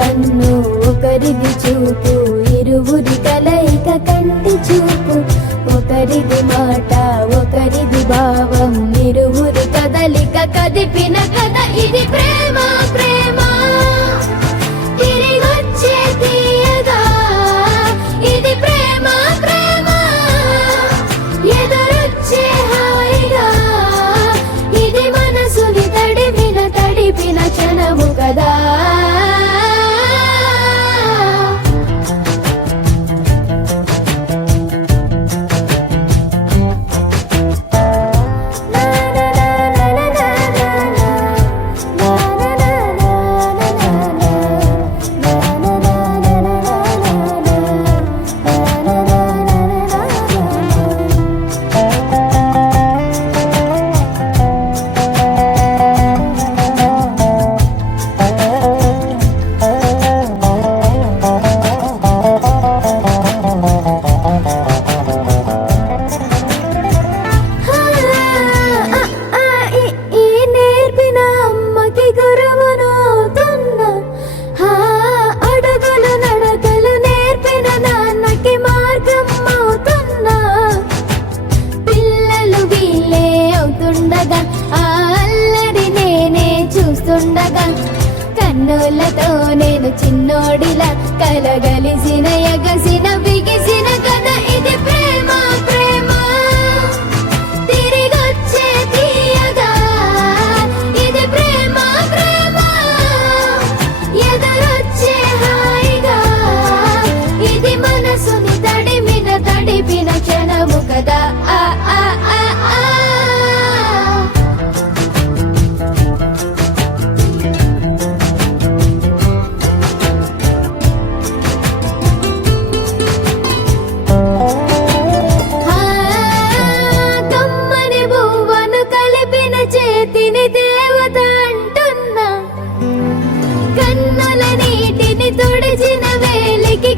కన్ను ఒకరిది చూపు, ఇరువురి కలయిక కంటి చూపు. ఒకరిది మాట ఒకరిది భావం, ఇరువురి కదలిక కదిపిన కథ ఇది ప్రేమ. ప్రేమ తిరిగొచ్చే తీయగా ఇది ప్రేమ. ప్రేమ ఎదురొచ్చే హాయిగా ఇది మనసుని తడిపిన క్షణము కదా. కన్నులతో నేను చిన్నోడిలా కలగలిసిన ఎగసిన బిగిసిన కథ ఇది ప్రేమ. ప్రేమ తిరిగొచ్చే తీయగా ఇది ప్రేమ. ప్రేమ ఎదురొచ్చే హాయిగా ఇది మనసుని తడిపిన క్షణము కదా. ఆ ఆ ఆ ఆ చేతిని దేవత అంటున్నా, కన్నుల నీటిని తుడిచిన వేలికి